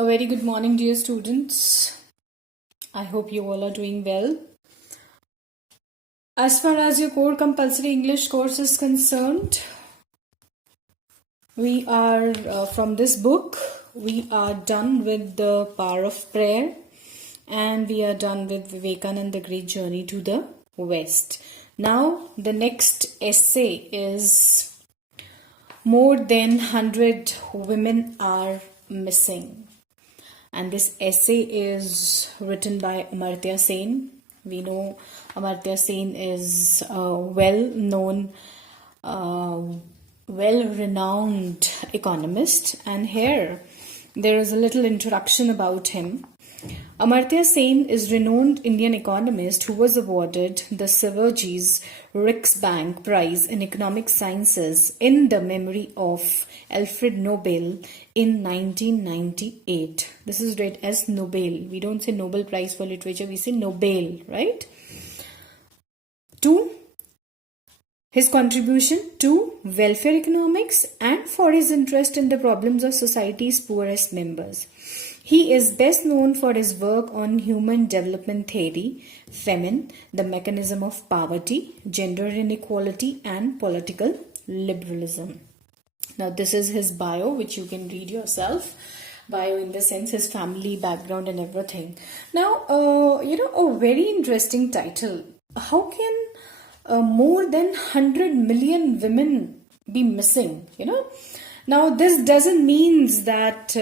A very good morning, dear students. I hope you all are doing well. As far as your core compulsory English course is concerned, we are from this book, we are done with the power of prayer and we are done with Vivekananda, the great journey to the West. Now, the next essay is more than 100 women are missing. And this essay is written by Amartya Sen. We know Amartya Sen is a well-known, well-renowned economist. And here there is a little introduction about him. Amartya Sen is a renowned Indian economist who was awarded the Savaji's Riksbank Prize in Economic Sciences in the memory of Alfred Nobel in 1998. This is read as Nobel. We don't say Nobel Prize for Literature, we say Nobel, right? To his contribution to welfare economics and for his interest in the problems of society's poorest members. He is best known for his work on human development theory, famine, the mechanism of poverty, gender inequality, and political liberalism. Now, this is his bio, which you can read yourself. Bio in the sense his family background and everything. Now, a very interesting title. How can more than 100 million women be missing? Now, this doesn't mean that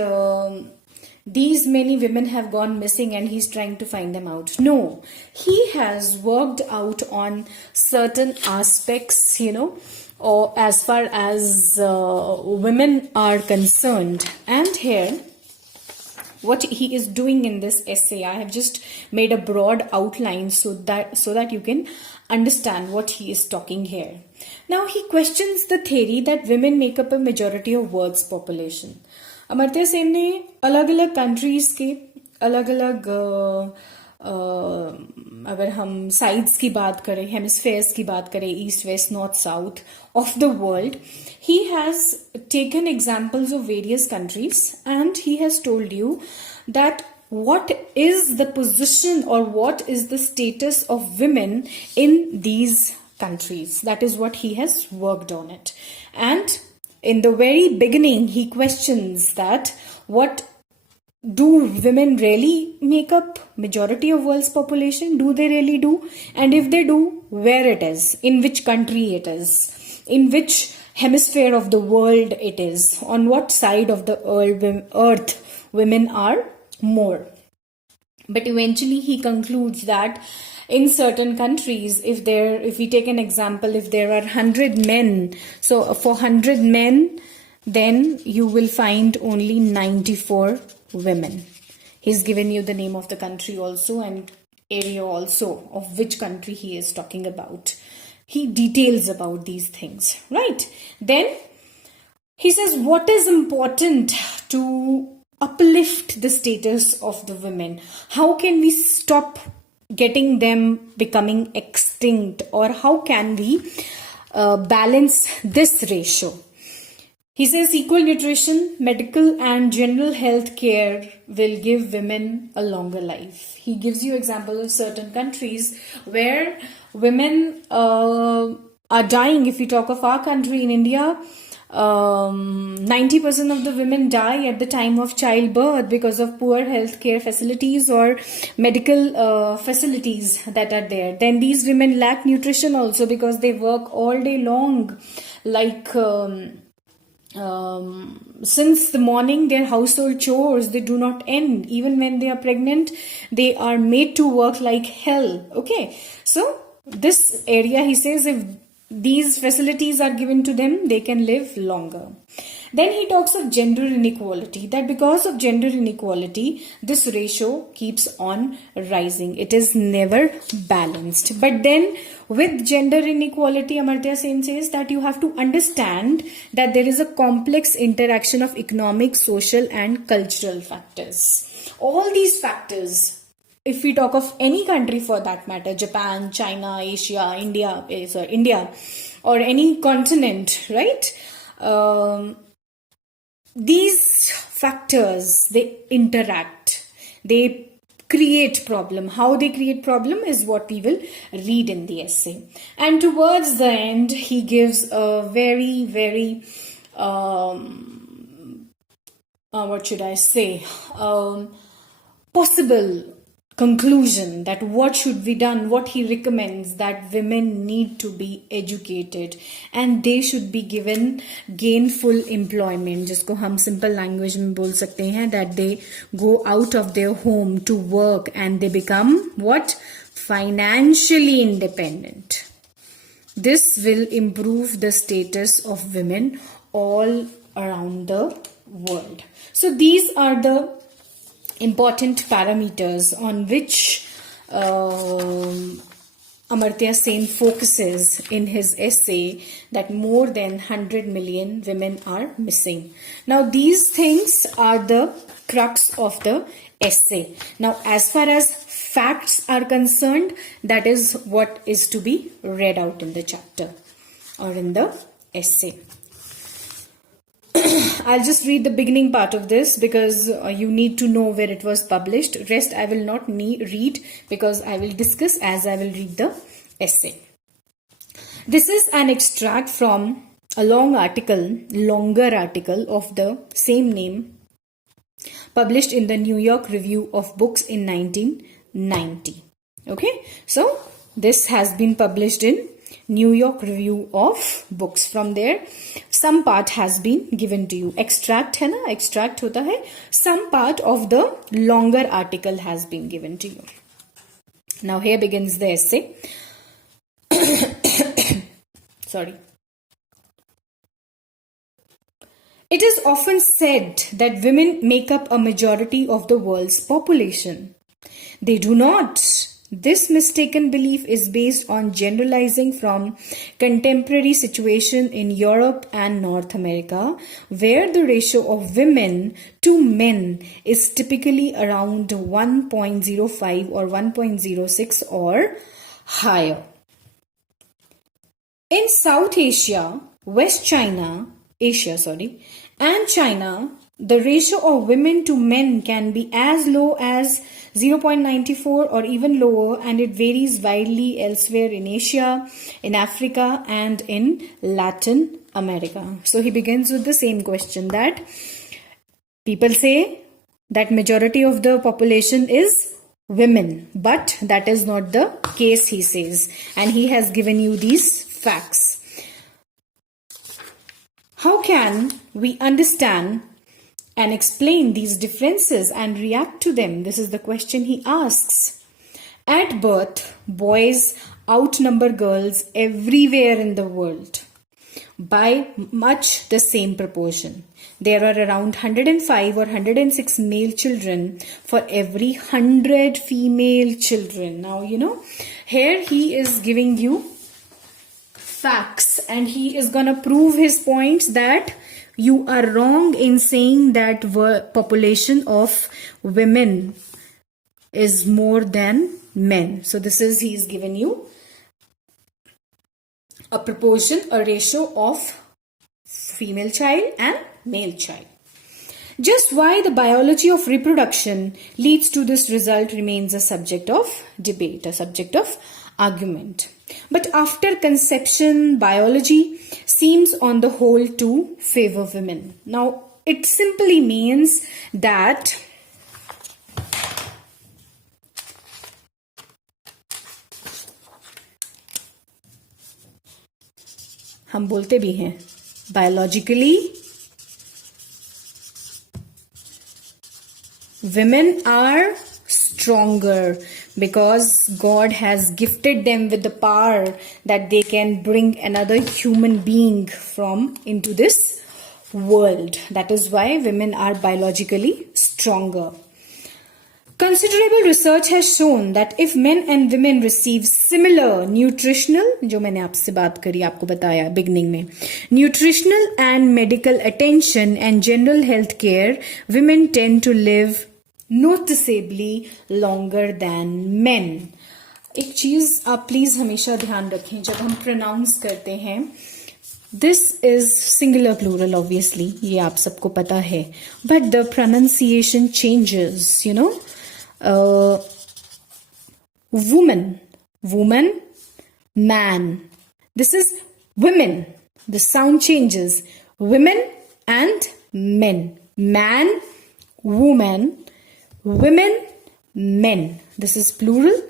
these many women have gone missing and he's trying to find them out. No, he has worked out on certain aspects, or as far as women are concerned. And here, what he is doing in this essay, I have just made a broad outline so that you can understand what he is talking here. Now, he questions the theory that women make up a majority of world's population. Amartya Sen ने अलग अलग countries के अलग अलग अगर हम sides की बात करें, हेमिस्फेयर्स की बात करें, east west north south of the world, he has taken examples of various countries and he has told you that what is the position or what is the status of women in these countries. That is what he has worked on it. And in the very beginning, he questions that what do women really make up majority of world's population? Do they really do? And if they do, where it is, in which country it is, in which hemisphere of the world it is, on what side of the earth women are more. But eventually he concludes that in certain countries, if we take an example, if there are 100 men, so for 100 men, then you will find only 94 women. He's given you the name of the country also and area also of which country he is talking about. He details about these things, right? Then he says what is important to uplift the status of the women. How can we stop getting them becoming extinct, or how can we balance this ratio? He says equal nutrition, medical and general health care will give women a longer life. He gives you examples of certain countries where women are dying. If we talk of our country in India, 90% of the women die at the time of childbirth because of poor healthcare facilities or medical facilities that are there. Then these women lack nutrition also because they work all day long, like since the morning their household chores, they do not end. Even when they are pregnant, they are made to work like hell. Okay, so this area, he says, if these facilities are given to them, they can live longer. Then he talks of gender inequality, that because of gender inequality, this ratio keeps on rising. It is never balanced. But then with gender inequality, Amartya Sen says that you have to understand that there is a complex interaction of economic, social and cultural factors. All these factors, if we talk of any country for that matter, Japan, China, Asia, India, or any continent, right? these factors, they interact, they create problem. How they create problem is what we will read in the essay. And towards the end, he gives a very what should I say, possible conclusion that what should be done, what he recommends, that women need to be educated and they should be given gainful employment, जिसको हम simple language में बोल सकते हैं, that they go out of their home to work and they become what? Financially independent. This will improve the status of women all around the world. So these are the important parameters on which Amartya Sen focuses in his essay, that more than 100 million women are missing. Now these things are the crux of the essay. Now as far as facts are concerned, that is what is to be read out in the chapter or in the essay. I'll just read the beginning part of this because you need to know where it was published. Rest I will not read because I will discuss as I will read the essay. This is an extract from a longer article of the same name published in the New York Review of Books in 1990. Okay, so this has been published in New York Review of Books. From there, some part has been given to you. Extract है ना, extract होता है. Some part of the longer article has been given to you. Now here begins the essay. Sorry. It is often said that women make up a majority of the world's population. They do not. This mistaken belief is based on generalizing from contemporary situation in Europe and North America, where the ratio of women to men is typically around 1.05 or 1.06 or higher. In South Asia, and China, the ratio of women to men can be as low as 0.94 or even lower, and it varies widely elsewhere in Asia, in Africa, and in Latin America. So he begins with the same question, that people say that majority of the population is women, but that is not the case, he says, and he has given you these facts. How can we understand and explain these differences and react to them? This is the question he asks. At birth, boys outnumber girls everywhere in the world by much the same proportion. There are around 105 or 106 male children for every 100 female children. Now, here he is giving you facts and he is gonna prove his points that you are wrong in saying that population of women is more than men. So this is, he's given you a proportion, a ratio of female child and male child. Just why the biology of reproduction leads to this result remains a subject of debate, a subject of argument. But after conception, biology seems on the whole to favor women. Now, it simply means that हम बोलते भी हैं biologically women are stronger because God has gifted them with the power that they can bring another human being into this world. That is why women are biologically stronger. Considerable research has shown that if men and women receive similar nutritional, जो मैंने आपसे बात करी, आपको बताया beginning में, nutritional and medical attention and general health care, women tend to live noticeably longer than men. एक चीज आप प्लीज हमेशा ध्यान रखें, जब हम प्रोनाउंस करते हैं This is singular plural, obviously. ये आप सबको पता है. But the pronunciation changes, you know. Woman, woman, man. This is women. The sound changes. Women and men. Man, woman, women, men. This is plural,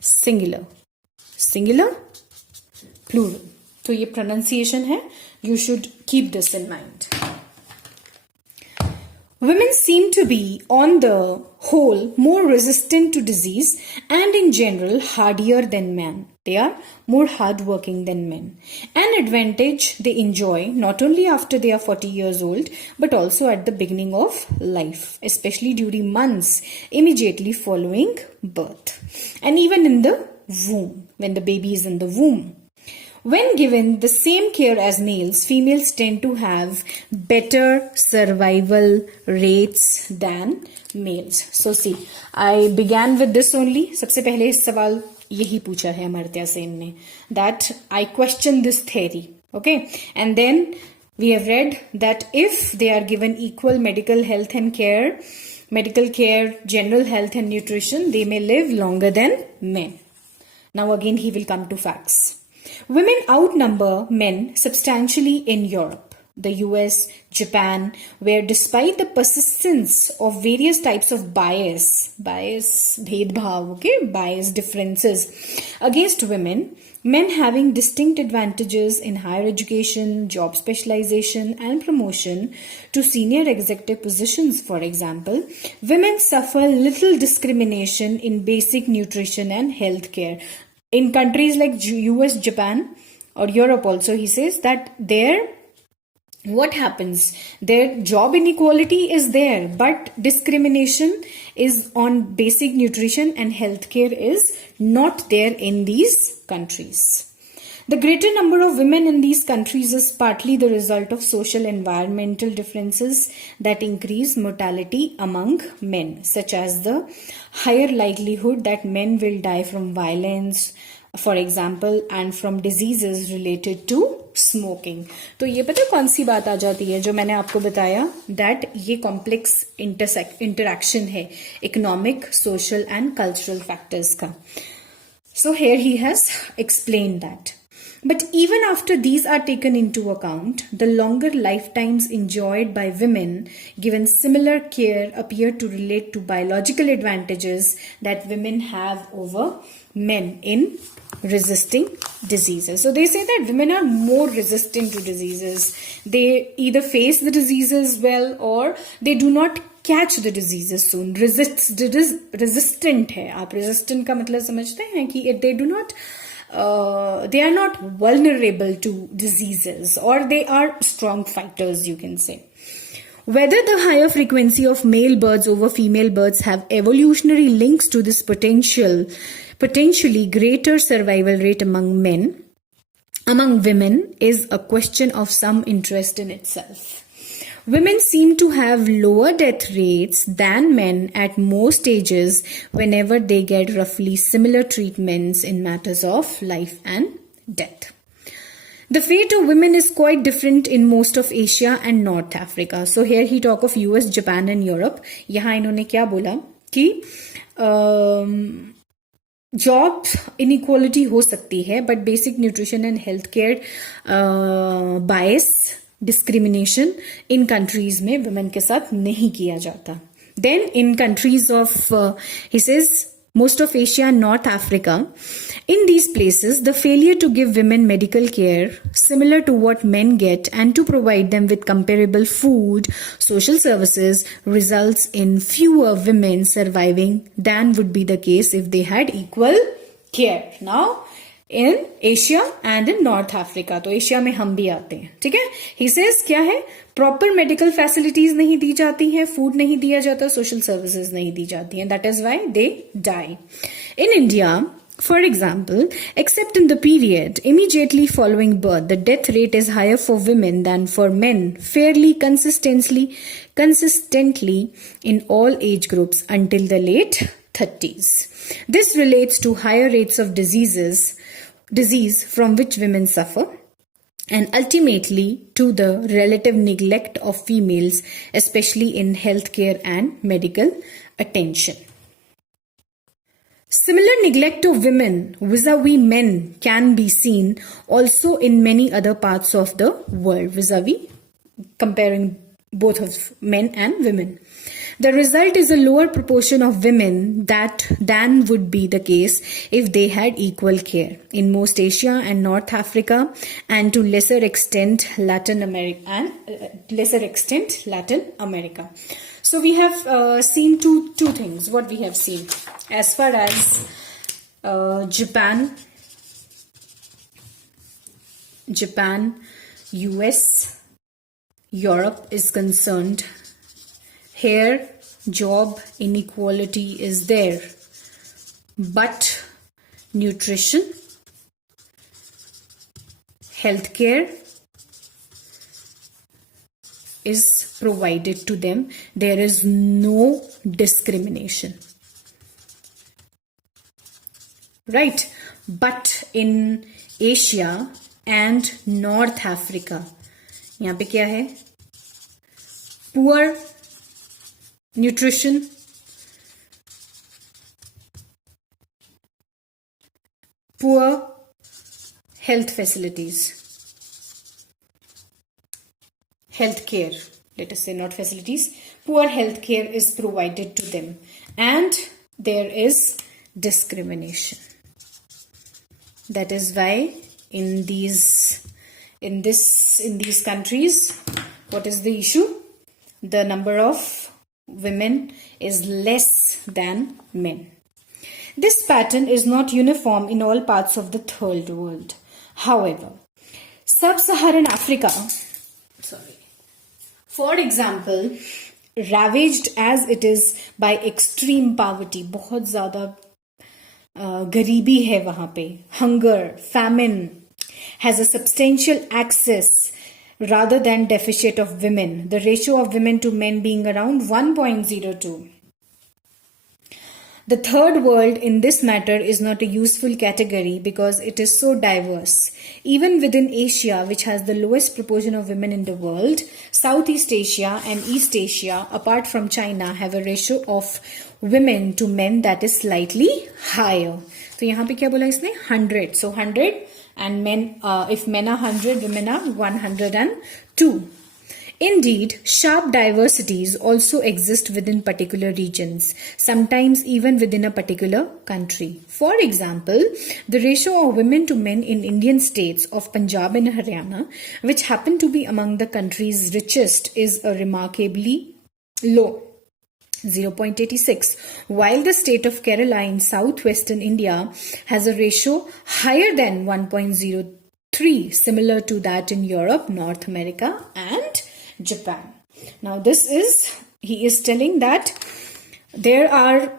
singular. Singular, plural. तो ये pronunciation है. You should keep this in mind. Women seem to be, on the whole, more resistant to disease and in general hardier than men. They are more hardworking than men. An advantage they enjoy not only after they are 40 years old, but also at the beginning of life, especially during months immediately following birth. And even in the womb, when the baby is in the womb. When given the same care as males, females tend to have better survival rates than males. So see, I began with this only. सबसे पहले इस सवाल यही पूछा है अमर्त्य सेन ने, that I question this theory. Okay, and then we have read that if they are given equal medical health and care, medical care, general health and nutrition, they may live longer than men. Now again he will come to facts. Women outnumber men substantially in Europe, the US, Japan, where despite the persistence of various types of bias, bhedbhav, okay, bias differences against women, men having distinct advantages in higher education, job specialization and promotion to senior executive positions, for example, women suffer little discrimination in basic nutrition and health care. In countries like US, Japan or Europe also, he says that there, what happens? Their job inequality is there, but discrimination is on basic nutrition and healthcare is not there in these countries. The greater number of women in these countries is partly the result of social environmental differences that increase mortality among men, such as the higher likelihood that men will die from violence, for example, and from diseases related to smoking. तो ये पता कौन सी बात आ जाती है जो मैंने आपको बताया, that ये complex interaction है economic, social and cultural factors का. So here he has explained that. But even after these are taken into account, the longer lifetimes enjoyed by women given similar care appear to relate to biological advantages that women have over men in resisting diseases. So they say that women are more resistant to diseases. They either face the diseases well or they do not catch the diseases soon. Resistant है. आप resistant का मतलब समझते हैं कि they do not they are not vulnerable to diseases, or they are strong fighters, you can say. Whether the higher frequency of male births over female births have evolutionary links to this potentially greater survival rate among women is a question of some interest in itself. Women seem to have lower death rates than men at most ages whenever they get roughly similar treatments in matters of life and death. The fate of women is quite different in most of Asia and North Africa. So here he talk of US, Japan and Europe. यहाँ इन्होंने क्या बोला कि job inequality हो सकती है, but basic nutrition and health care bias discrimination in countries में women के साथ नहीं किया जाता. Then in countries of he says most of Asia and North Africa, in these places, the failure to give women medical care similar to what men get and to provide them with comparable food, social services, results in fewer women surviving than would be the case if they had equal care. Now, in Asia and in North Africa, तो Asia में हम भी आते हैं, ठीक है. He says क्या है, प्रॉपर मेडिकल फैसिलिटीज नहीं दी जाती हैं, फूड नहीं दिया जाता, सोशल सर्विसेज नहीं दी जाती हैं. That is why they die. In India, for example, except in the period immediately following birth, the death rate is higher for women than for men, fairly consistently in all age groups until the late 30s. This relates to higher rates of disease from which women suffer, and ultimately to the relative neglect of females, especially in healthcare and medical attention. Similar neglect of women vis-a-vis men can be seen also in many other parts of the world, vis-a-vis comparing both of men and women. The result is a lower proportion of women than would be the case if they had equal care in most Asia and North Africa, and to lesser extent Latin America. So we have seen two things. What we have seen as far as Japan, US, Europe is concerned. Here, job inequality is there, but nutrition, healthcare is provided to them. There is no discrimination. Right? But in Asia and North Africa, यहाँ पे क्या है? Poor nutrition, poor health facilities, healthcare, let us say, not facilities, poor healthcare is provided to them, and there is discrimination. That is why in these countries, what is the issue? The number of women is less than men. This pattern is not uniform in all parts of the third world. However, sub-Saharan Africa, for example, ravaged as it is by extreme poverty, बहुत ज़्यादा गरीबी है वहाँ पे, hunger, famine, has a substantial access rather than deficit of women, the ratio of women to men being around 1.02. The third world in this matter is not a useful category because it is so diverse. Even within Asia, which has the lowest proportion of women in the world, Southeast Asia and East Asia, apart from China, have a ratio of women to men that is slightly higher. So यहाँ पे क्या बोला इसने? 100. So 100. And men, if men are 100, women are 102. Indeed, sharp diversities also exist within particular regions, sometimes even within a particular country. For example, the ratio of women to men in Indian states of Punjab and Haryana, which happen to be among the country's richest, is a remarkably low, 0.86, while the state of Kerala in southwestern India has a ratio higher than 1.03, similar to that in Europe, North America and Japan. Now he is telling that there are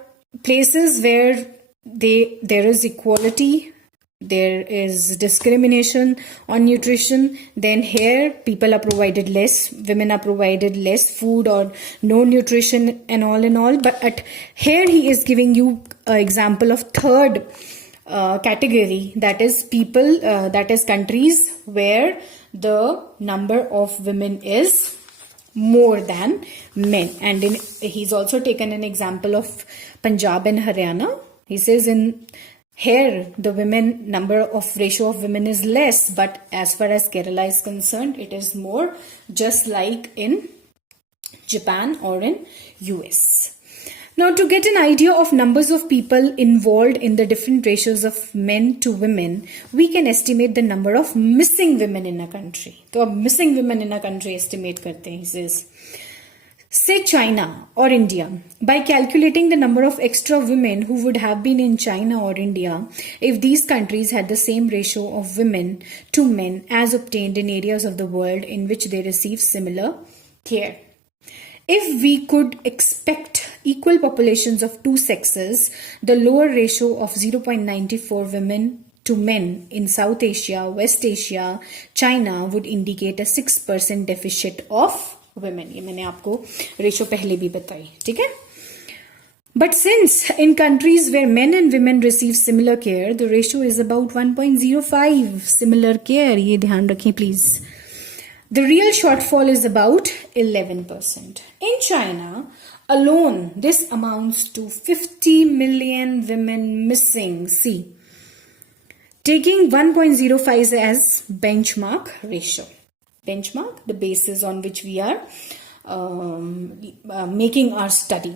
places where there is equality, there is discrimination on nutrition, then here people are provided less, women are provided less food or no nutrition and all, but here he is giving you an example of third category, that is people, that is countries where the number of women is more than men. And he's also taken an example of Punjab and Haryana. He says here the ratio of women is less, but as far as Kerala is concerned, it is more, just like in Japan or in US. Now, to get an idea of numbers of people involved in the different ratios of men to women, we can estimate the number of missing women in a country. So, अब missing women in a country estimate करते हैं, he says. Say China or India, by calculating the number of extra women who would have been in China or India if these countries had the same ratio of women to men as obtained in areas of the world in which they receive similar care. If we could expect equal populations of two sexes, the lower ratio of 0.94 women to men in South Asia, West Asia, China would indicate a 6% deficit of women. ये मैंने आपको ratio पहले भी बताई, ठीक है? But since in countries where men and women receive similar care, the ratio is about 1.05 similar care. ये ध्यान रखें please. The real shortfall is about 11%. In China alone, this amounts to 50 million women missing. See, taking 1.05 as benchmark ratio. Benchmark, the basis on which we are making our study.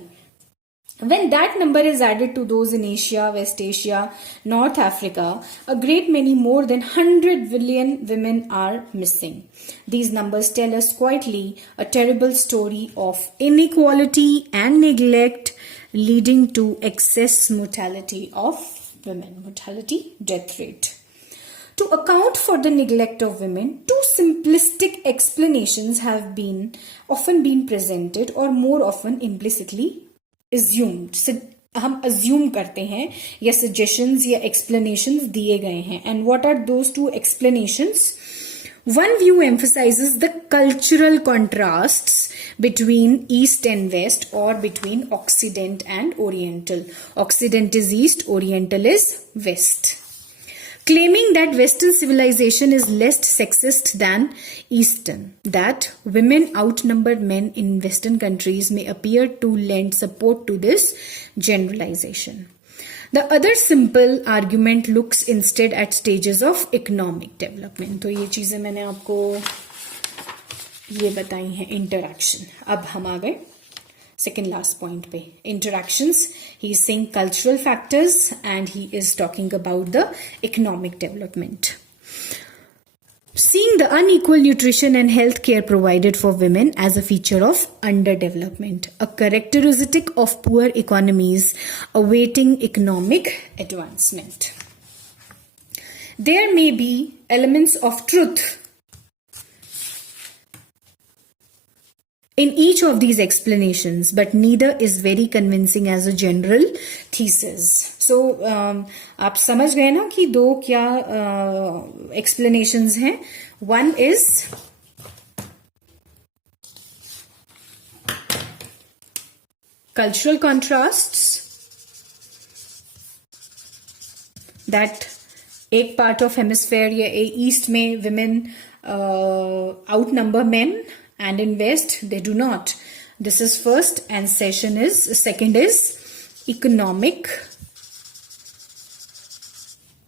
When that number is added to those in Asia, West Asia, North Africa, a great many more than 100 billion women are missing. These numbers tell us quietly a terrible story of inequality and neglect leading to excess mortality of women, mortality, death rate. To account for the neglect of women, two simplistic explanations have often been presented or more often implicitly assumed. हम assume करते हैं या suggestions या explanations दिए गए हैं. And what are those two explanations? One view emphasizes the cultural contrasts between East and West or between Occident and Oriental. Occident is East, Oriental is West. Claiming that Western civilization is less sexist than Eastern, that women outnumber men in Western countries may appear to lend support to this generalization. The other simple argument looks instead at stages of economic development. तो ये चीजें मैंने आपको ये बताई हैं interaction. अब हम आ गए second last point पे interactions. He is saying cultural factors and he is talking about the economic development. Seeing the unequal nutrition and health care provided for women as a feature of underdevelopment, a characteristic of poor economies awaiting economic advancement. There may be elements of truth in each of these explanations, but neither is very convincing as a general thesis. So, आप समझ गए ना कि दो क्या explanations हैं. One is cultural contrasts, that एक part of hemisphere या east में women outnumber men. And in West, they do not. This is first, and second is economic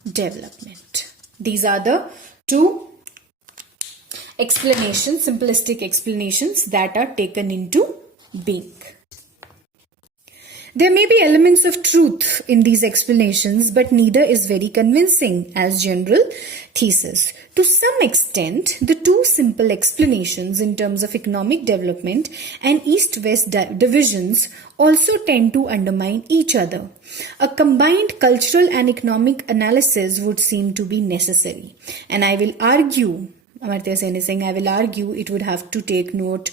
development. These are the two explanations, simplistic explanations that are taken into being. There may be elements of truth in these explanations, but neither is very convincing as general thesis. To some extent, the two simple explanations in terms of economic development and East-West divisions also tend to undermine each other. A combined cultural and economic analysis would seem to be necessary. And I will argue, Amartya Sen is saying, I will argue it would have to take note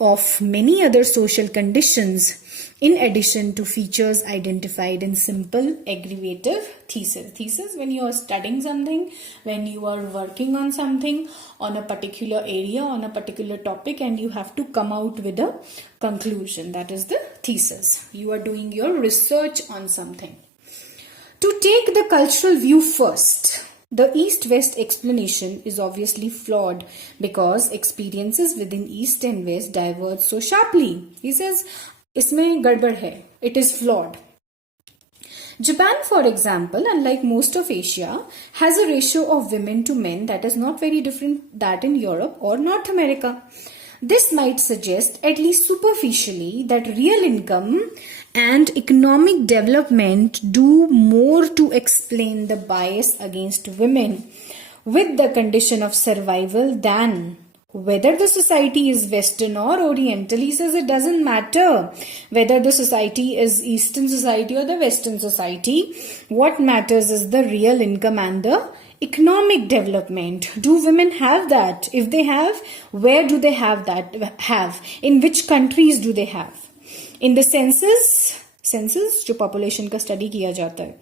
of many other social conditions in addition to features identified in simple aggregative thesis. Thesis, when you are studying something, when you are working on something, on a particular area, on a particular topic, and you have to come out with a conclusion. That is the thesis. You are doing your research on something. To take the cultural view first, the East-West explanation is obviously flawed because experiences within East and West diverge so sharply. He says, इसमें गड़बड़ है. It is flawed. Japan, for example, unlike most of Asia, has a ratio of women to men that is not very different that in Europe or North America. This might suggest, at least superficially, that real income and economic development do more to explain the bias against women with the condition of survival than whether the society is Western or Oriental. He says it doesn't matter whether the society is Eastern society or the Western society. What matters is the real income and the economic development. Do women have that? If they have, where do they have that? In which countries do they have? In the census जो population का study किया जाता है,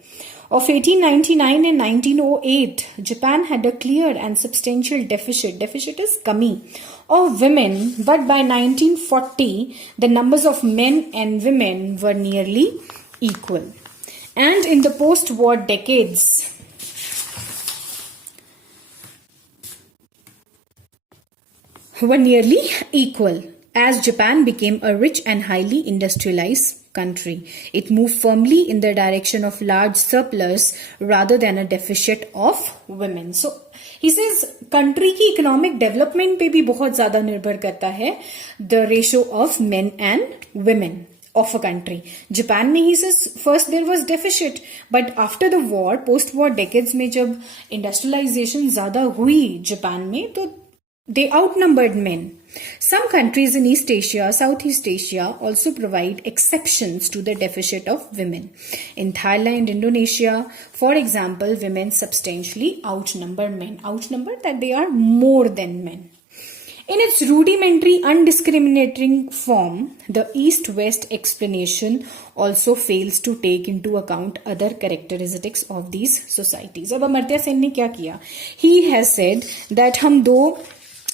of 1899 and 1908, Japan had a clear and substantial deficit is कमी of women, but by 1940, the numbers of men and women were nearly equal. And in the post-war decades, were nearly equal as Japan became a rich and highly industrialized country. It moved firmly in the direction of large surplus rather than a deficit of women. So he says country की economic development पे भी बहुत ज़्यादा निर्भर करता है the ratio of men and women of a country. Japan में he says first there was deficit, but after the war, post-war decades में जब industrialization ज़्यादा हुई जापान में तो they outnumbered men. Some countries in East Asia, Southeast Asia also provide exceptions to the deficit of women. In Thailand, Indonesia, for example, women substantially outnumber men. Outnumber that they are more than men. In its rudimentary, undiscriminating form, the East-West explanation also fails to take into account other characteristics of these societies. अब अमर्त्य सेन ने क्या किया? He has said that हम दो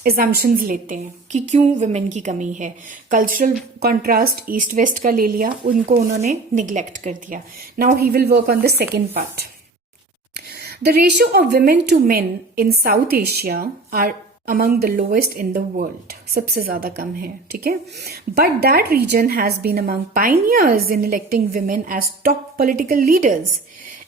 assumptions लेते हैं कि क्यों women की कमी है. Cultural contrast ईस्ट वेस्ट का ले लिया, उनको उन्होंने neglect कर दिया. Now he will work on the second part. The ratio of women to men in South Asia are among the lowest in the world. सबसे ज़्यादा कम है, ठीक है? But that region has been among pioneers in electing women as top political leaders.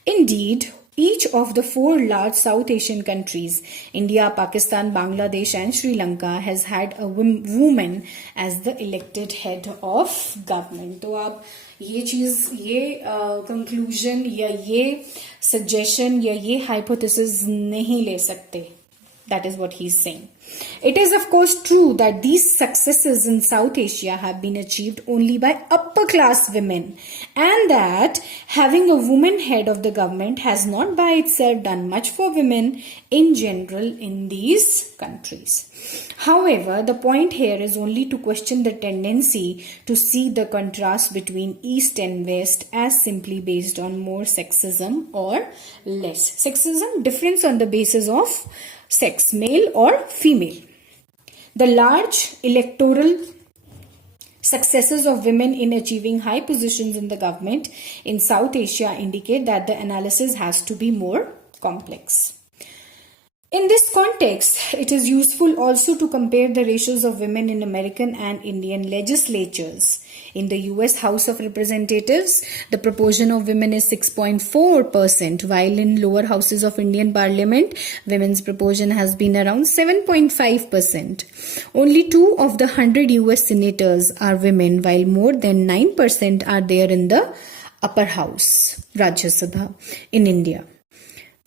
Indeed, each of the four large South Asian countries, India, Pakistan, Bangladesh and Sri Lanka, has had a woman as the elected head of government. तो आप ये चीज़, ये conclusion या ये suggestion या ये hypothesis नहीं ले सकते. That is what he's saying. It is of course true that these successes in South Asia have been achieved only by upper class women, and that having a woman head of the government has not by itself done much for women in general in these countries. However, the point here is only to question the tendency to see the contrast between East and West as simply based on more sexism or less. Sexism, difference on the basis of sex, male or female. The large electoral successes of women in achieving high positions in the government in South Asia indicate that the analysis has to be more complex. In this context, it is useful also to compare the ratios of women in American and Indian legislatures. In the US House of Representatives, the proportion of women is 6.4%, while in lower houses of Indian Parliament, women's proportion has been around 7.5%. Only 2 of the 100 US senators are women, while more than 9% are there in the upper house, Rajya Sabha, in India.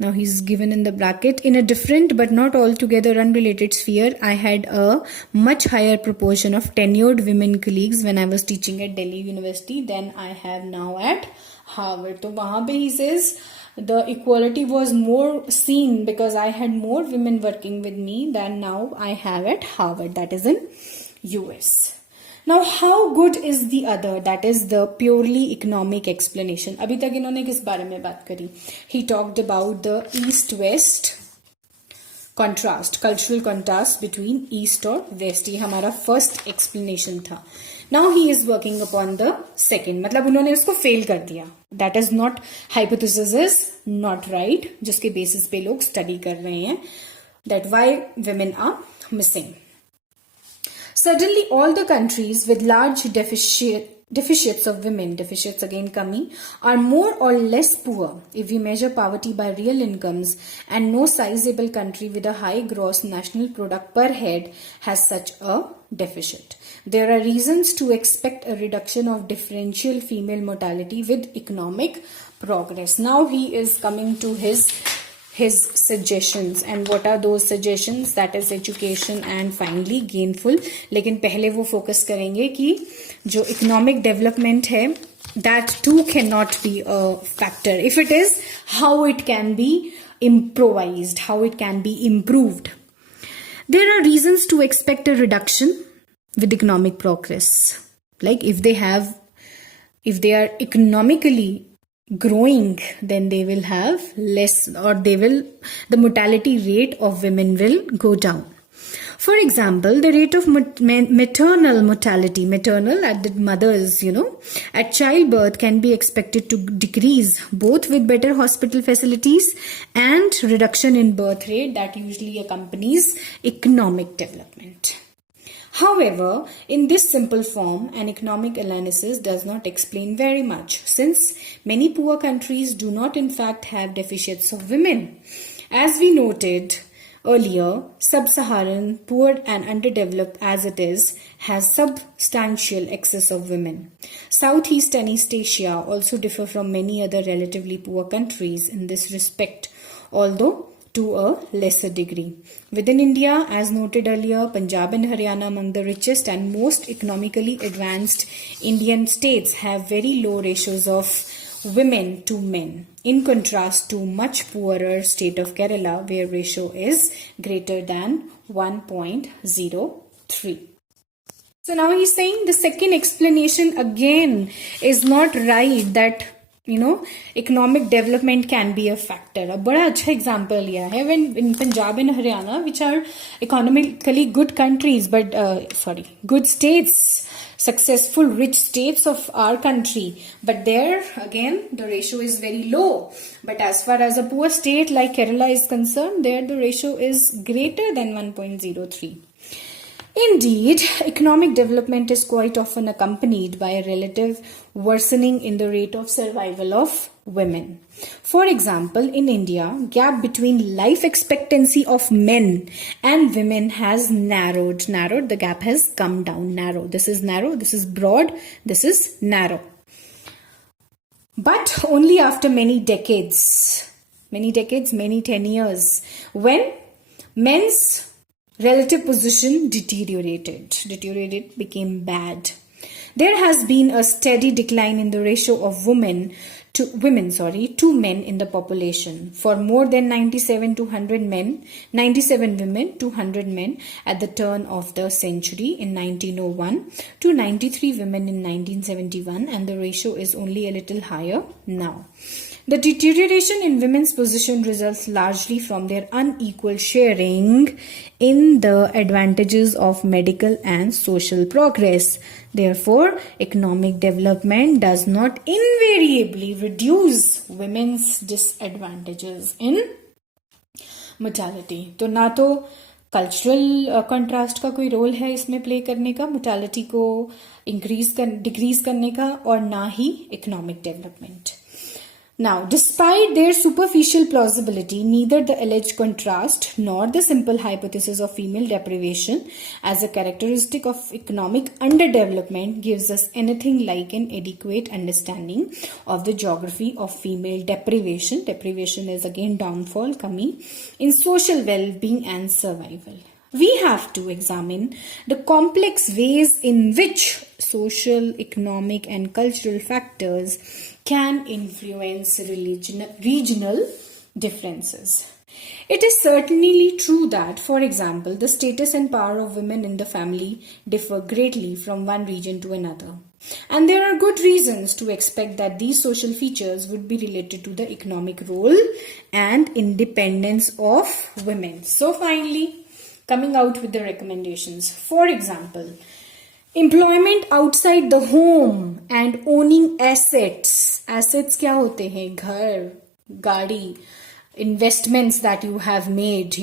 Now he's given in the bracket, in a different but not altogether unrelated sphere, I had a much higher proportion of tenured women colleagues when I was teaching at Delhi University than I have now at Harvard. So वहाँ पे he says the equality was more seen because I had more women working with me than now I have at Harvard, that is in US. Now, how good is the other? That is the purely economic explanation. अभी तक इन्होंने किस बारे में बात करी? He talked about the East-West contrast, cultural contrast between East और West. ये हमारा first explanation था. Now he is working upon the second. मतलब उन्होंने उसको fail कर दिया. That is not, hypothesis is not right. जिसके basis पे लोग study कर रहे हैं. That why women are missing. Suddenly, all the countries with large deficits of women, deficits again kami, are more or less poor if we measure poverty by real incomes, and no sizable country with a high gross national product per head has such a deficit. There are reasons to expect a reduction of differential female mortality with economic progress. Now he is coming to his suggestions, and what are those suggestions? That is education and finally gainful. लेकिन पहले वो focus करेंगे कि जो economic development है, that too cannot be a factor. If it is, how it can be improvised, how it can be improved. There are reasons to expect a reduction with economic progress. Like if they are economically growing, then they will have less, or the mortality rate of women will go down. For example, the rate of maternal mortality, maternal at the mothers, at childbirth can be expected to decrease both with better hospital facilities and reduction in birth rate that usually accompanies economic development. However, in this simple form, an economic analysis does not explain very much, since many poor countries do not in fact have deficits of women. As we noted earlier, sub-Saharan, poor and underdeveloped as it is, has substantial excess of women. Southeast and East Asia also differ from many other relatively poor countries in this respect, although to a lesser degree. Within India, as noted earlier, Punjab and Haryana, among the richest and most economically advanced Indian states, have very low ratios of women to men, in contrast to much poorer state of Kerala, where ratio is greater than 1.03. So now he's saying the second explanation again is not right, that economic development can be a factor. A बड़ा अच्छा example लिया है when in Punjab and Haryana, which are economically good countries, but good states, successful rich states of our country, but there again the ratio is very low. But as far as a poor state like Kerala is concerned, there the ratio is greater than 1.03. Indeed, economic development is quite often accompanied by a relative worsening in the rate of survival of women. For example, in India, gap between life expectancy of men and women has narrowed. The gap has come down. Narrow. This is narrow, this is broad, this is narrow. But only after many decades, many 10 years, when men's relative position deteriorated, became bad. There has been a steady decline in the ratio of women to men in the population. For more than 97 women to 100 men at the turn of the century in 1901 to 93 women in 1971, and the ratio is only a little higher now. The deterioration in women's position results largely from their unequal sharing in the advantages of medical and social progress. Therefore, economic development does not invariably reduce women's disadvantages in mortality. तो ना तो cultural contrast का कोई role है इसमें play करने का, mortality को डिक्रीज करने का, और ना ही economic development. Now, despite their superficial plausibility, neither the alleged contrast nor the simple hypothesis of female deprivation as a characteristic of economic underdevelopment gives us anything like an adequate understanding of the geography of female deprivation. Deprivation is again downfall, kami, in social well-being and survival. We have to examine the complex ways in which social, economic, and cultural factors can influence regional differences. It is certainly true that, for example, the status and power of women in the family differ greatly from one region to another. And there are good reasons to expect that these social features would be related to the economic role and independence of women. So finally, coming out with the recommendations. For example, employment outside the home and owning assets. Assets क्या होते हैं? घर, गाड़ी, investments that you have made,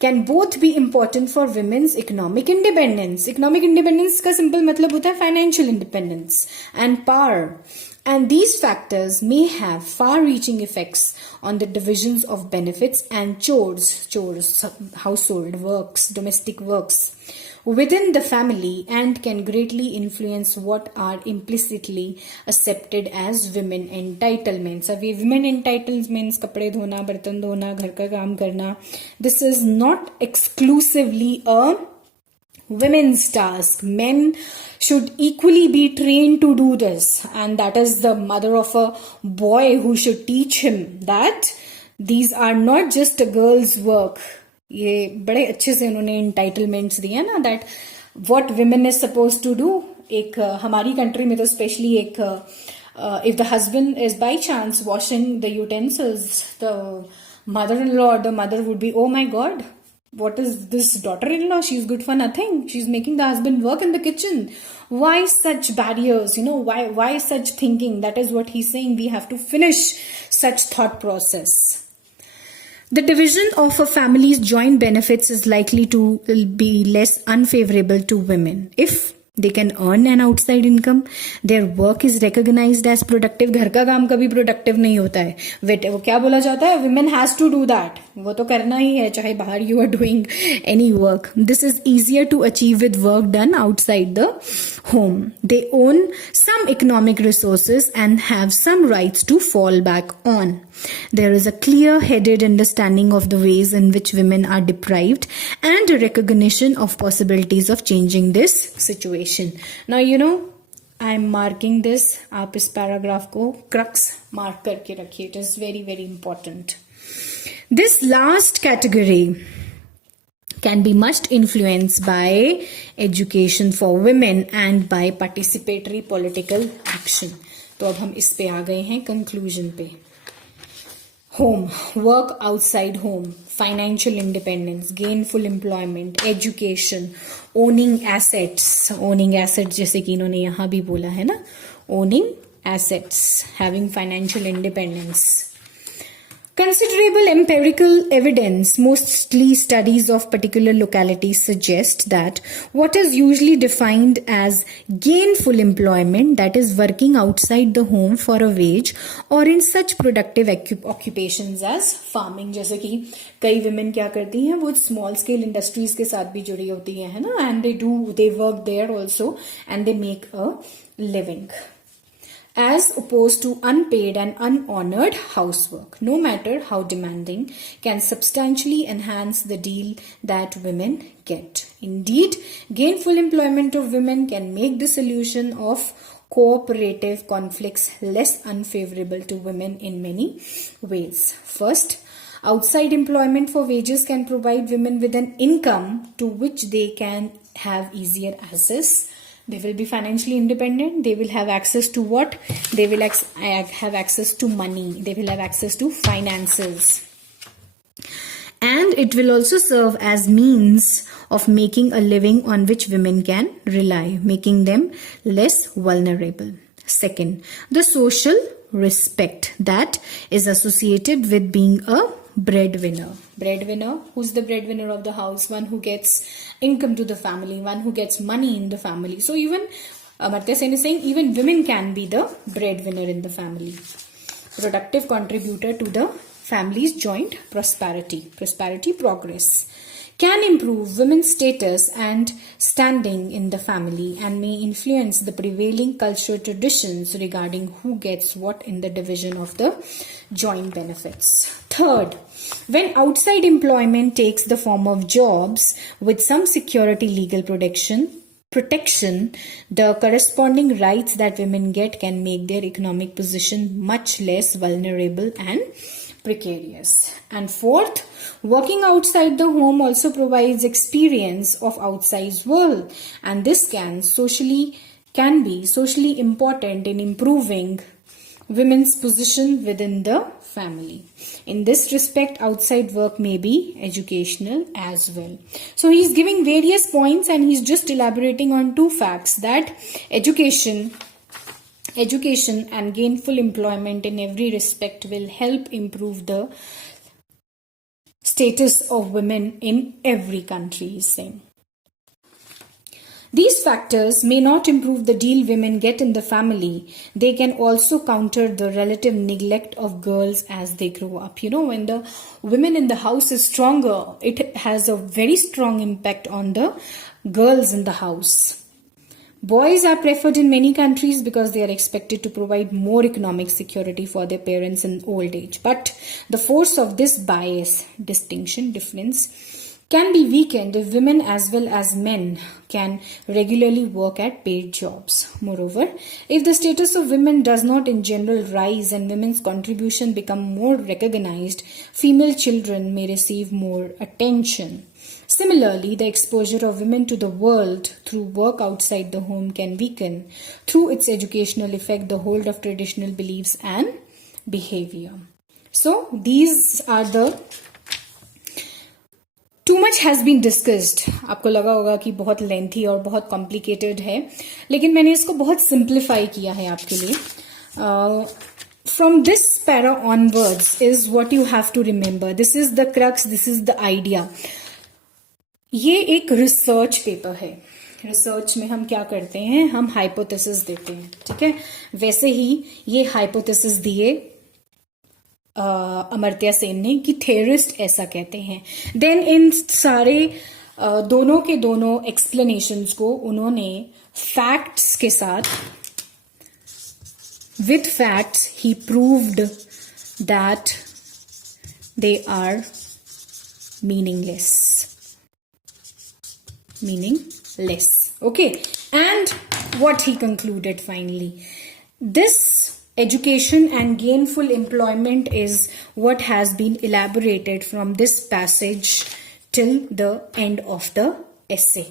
can both be important for women's economic independence. Economic independence का simple मतलब होता है financial independence and power. And these factors may have far-reaching effects on the divisions of benefits and chores, household works, domestic works within the family, and can greatly influence what are implicitly accepted as women entitlements. अब ये women entitlements, कपड़े धोना, बर्तन धोना, घर का काम करना, this is not exclusively a women's task. Men should equally be trained to do this, and that is the mother of a boy who should teach him that these are not just a girl's work. ये बड़े अच्छे से उन्होंने entitlements दिए ना, that what women is supposed to do. एक हमारी country में तो स्पेशली एक if the husband is by chance washing the utensils, the mother-in-law or the mother would be, oh my god, what is this daughter-in-law? She's good for nothing. She's making the husband work in the kitchen. Why such barriers? Why such thinking? That is what he's saying. We have to finish such thought process. The division of a family's joint benefits is likely to be less unfavorable to women if they can earn an outside income, their work is recognized as productive. घर का काम कभी productive नहीं होता है. वो क्या बोला जाता है? Women has to do that. वो तो करना ही है, चाहे बाहर you are doing any work. This is easier to achieve with work done outside the home. They own some economic resources and have some rights to fall back on. There is a clear-headed understanding of the ways in which women are deprived and a recognition of possibilities of changing this situation. Now, I'm marking this. आप इस paragraph को crux mark करके रखिए. It is very, very important. This last category can be much influenced by education for women and by participatory political action. तो अब हम इस पे आ गए हैं conclusion पे. Home, work outside home, financial independence, gainful employment, education, owning assets जैसे कि इन्होंने यहाँ भी बोला है ना, owning assets, having financial independence. Considerable empirical evidence, mostly studies of particular localities, suggest that what is usually defined as gainful employment, that is working outside the home for a wage or in such productive occupations as farming, जैसे कि कई women क्या करती हैं, वो small scale industries के साथ भी जुड़ी होती हैं, है ना, and they work there also and they make a living. As opposed to unpaid and unhonored housework, no matter how demanding, can substantially enhance the deal that women get. Indeed, gainful employment of women can make the solution of cooperative conflicts less unfavorable to women in many ways. First, outside employment for wages can provide women with an income to which they can have easier access. They will be financially independent. They will have access to what? They will have access to money. They will have access to finances. And it will also serve as means of making a living on which women can rely, making them less vulnerable. Second, the social respect that is associated with being a breadwinner. Breadwinner, who's the breadwinner of the house? One who gets income to the family, one who gets money in the family. So even Amartya Sen is saying even women can be the breadwinner in the family. Productive contributor to the family's joint prosperity. Progress can improve women's status and standing in the family and may influence the prevailing cultural traditions regarding who gets what in the division of the joint benefits. Third, when outside employment takes the form of jobs with some security legal protection, the corresponding rights that women get can make their economic position much less vulnerable and precarious. And fourth, working outside the home also provides experience of outside world, and this can be socially important in improving women's position within the family. In this respect, outside work may be educational as well. So he's giving various points and he's just elaborating on two facts, that education and gainful employment in every respect will help improve the status of women in every country, he's saying. These factors may not improve the deal women get in the family. They can also counter the relative neglect of girls as they grow up. When the women in the house is stronger, it has a very strong impact on the girls in the house. Boys are preferred in many countries because they are expected to provide more economic security for their parents in old age. But the force of this bias, difference, can be weakened if women as well as men can regularly work at paid jobs. Moreover, if the status of women does not in general rise and women's contribution become more recognized, female children may receive more attention. Similarly, the exposure of women to the world through work outside the home can weaken, through its educational effect, the hold of traditional beliefs and behavior. So, these are the too much has been discussed. आपको लगा होगा कि बहुत lengthy और बहुत complicated है, लेकिन मैंने इसको बहुत सिंप्लीफाई किया है आपके लिए. From this para onwards is what you have to remember. This is the crux, this is the idea. ये एक रिसर्च पेपर है. रिसर्च में हम क्या करते हैं, हम हाइपोथेसिस देते हैं, ठीक है. वैसे ही ये हाइपोथेसिस दिए अमर्त्य सेन ने कि थेरिस्ट ऐसा कहते हैं. देन इन सारे दोनों के दोनों एक्सप्लेनेशंस को उन्होंने फैक्ट्स के साथ, with facts, he proved that they are meaningless. Okay. And what he concluded finally, this education and gainful employment is what has been elaborated from this passage till the end of the essay.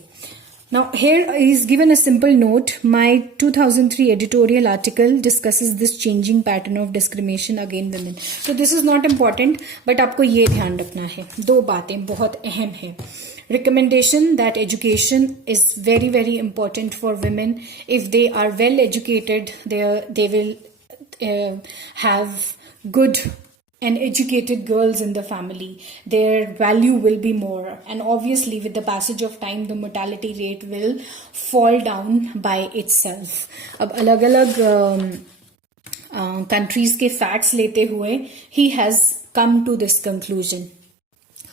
Now here is given a simple note. My 2003 editorial article discusses this changing pattern of discrimination against women. So this is not important, but आपको ये ध्यान रखना है. दो बातें बहुत अहम है. Recommendation that education is very very important for women. If they are well educated, they will have good and educated girls in the family. Their value will be more, and obviously with the passage of time the mortality rate will fall down by itself. अब अलग अलग countries के facts लेते हुए he has come to this conclusion.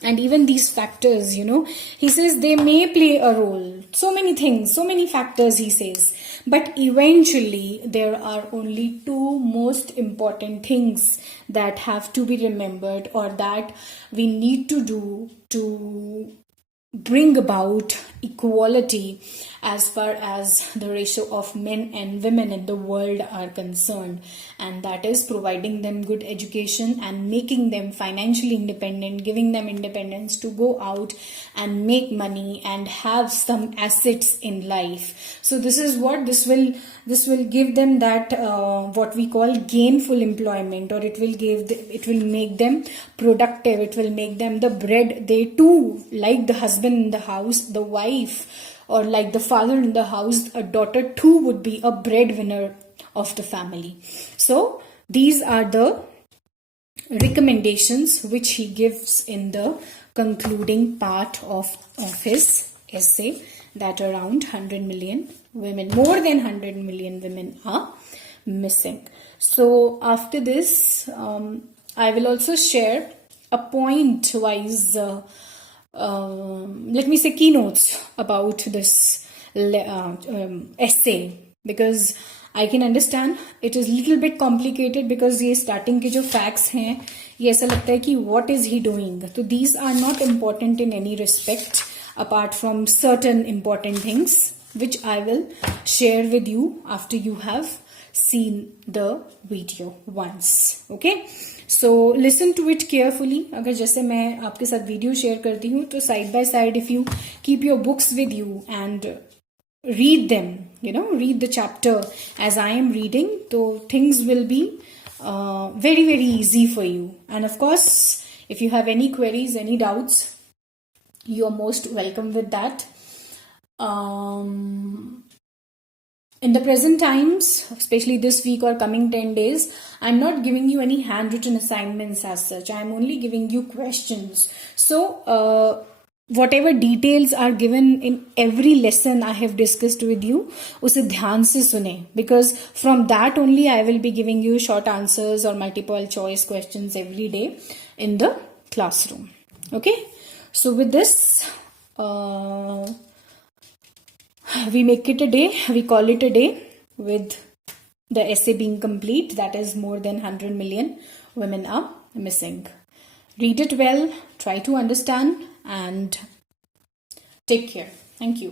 And even these factors, he says they may play a role. So many things, so many factors, he says. But eventually, there are only two most important things that have to be remembered, or that we need to do to bring about equality as far as the ratio of men and women in the world are concerned, and that is providing them good education and making them financially independent, giving them independence to go out and make money and have some assets in life. So this is what this will give them, that what we call gainful employment, or it will make them productive, it will make them the bread. They too, like the husband in the house, the wife, or like the father in the house, a daughter too would be a breadwinner of the family. So these are the recommendations which he gives in the concluding part of his essay, that around 100 million women, more than 100 million women are missing. So after this, I will also share a point wise let me say keynotes about this essay, because I can understand it is little bit complicated, because ये starting के जो facts हैं ये ऐसा लगता है कि what is he doing. So these are not important in any respect apart from certain important things which I will share with you after you have seen the video once. Okay, so listen to it carefully. अगर जैसे मैं आपके साथ video share करती हूँ, तो side by side if you keep your books with you and read them, read the chapter as I am reading, so things will be very very easy for you. And of course, if you have any queries, any doubts, you are most welcome with that. In the present times, especially this week or coming 10 days, I'm not giving you any handwritten assignments as such. I'm only giving you questions. So, whatever details are given in every lesson I have discussed with you, उसे ध्यान से सुने, because from that only I will be giving you short answers or multiple choice questions every day in the classroom. Okay? So with this, we make it a day, we call it a day with the essay being complete, that is more than 100 million women are missing. Read it well, try to understand, and take care. Thank you.